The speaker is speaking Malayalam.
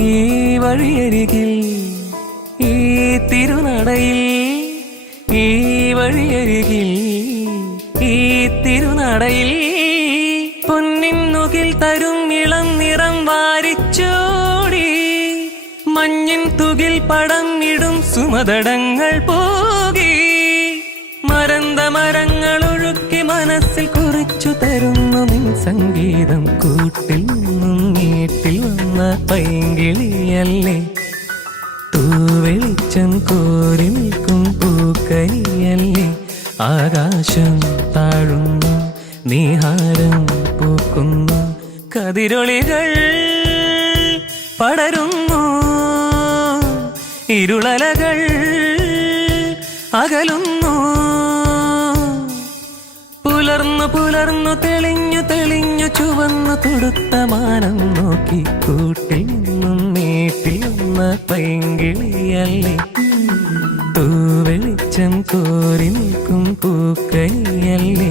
ഈ വഴിയരികിൽ ഈ തിരുനടയിൽ ഈ വഴിയരികിൽ ഈ തിരുനടയിൽ പൊന്നിൻ നുകിൽ തരും ഇളം നിറം വാരിച്ചോടി മഞ്ഞിൻ തുകിൽ പടം ഇടും സുമതടങ്ങൾ പോകി മരന്ത മരങ്ങൾ ഒഴുക്കി മനസ്സിൽ കുറിച്ചു തരുന്നു നിൻ സംഗീതം കൂട്ടിൽ നിന്നും നീട്ടിൽ വന്ന പൈങ്കിളിയല്ലേ തൂവെളിച്ചം കോരി നിൽക്കും പൂക്കരിയല്ലേ ആകാശം താഴുന്നു നീഹാരം പൂക്കുന്നു കതിരൊളികൾ പടരുന്നു ഇരുളലകൾ അകലുന്നു പുലർന്നു പുലർന്നു തെളിഞ്ഞു തെളിഞ്ഞു ചുവന്നു തൊടുത്ത മാനം നോക്കി കൂട്ടിൽ നിന്നും നീട്ടിൽ വന്ന പൈങ്കിളിയല്ലേ തൂവെളിച്ചം കോരി നിൽക്കും പൂക്കരിയല്ലേ